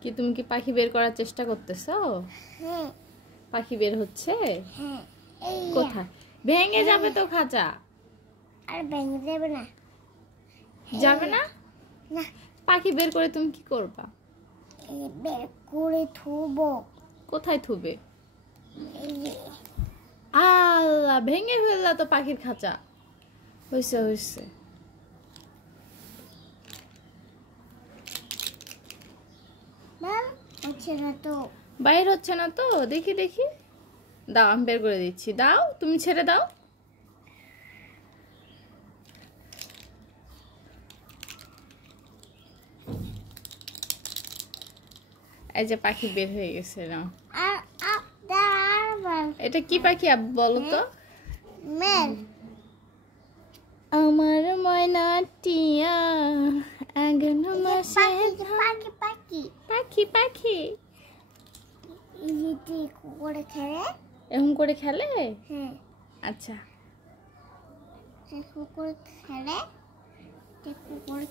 কি তুমি কি পাখি বের করার চেষ্টা করতেছো? পাখি বের হচ্ছে? কোথায়? ভেঙে যাবে তো খাঁচা। আর ভেঙে যাবে না। যাবে না? না। পাখি বের করে তুমি কি করবা? বের করে থুবো। কোথায় থুবে? আল্লাহ, ভেঙে ফেললা তো পাখির খাঁচা। হইছে হইছে। হচ্ছে না তো। বাইর হচ্ছে না তো? দেখি দেখি। দাও, আমি বের করে দিচ্ছি। দাও, তুমি ছেড়ে দাও। এই যে পাখি বের হয়ে গেছে না। এটা কি পাখি বলো তো? আমার ময়না টিয়া আগুন মাসে পাখি পাখি পাখি পাখি ইজিতে করে খেলে। এরকম করে খেলে? হ্যাঁ। আচ্ছা, কুকুর খেলে। কুকুর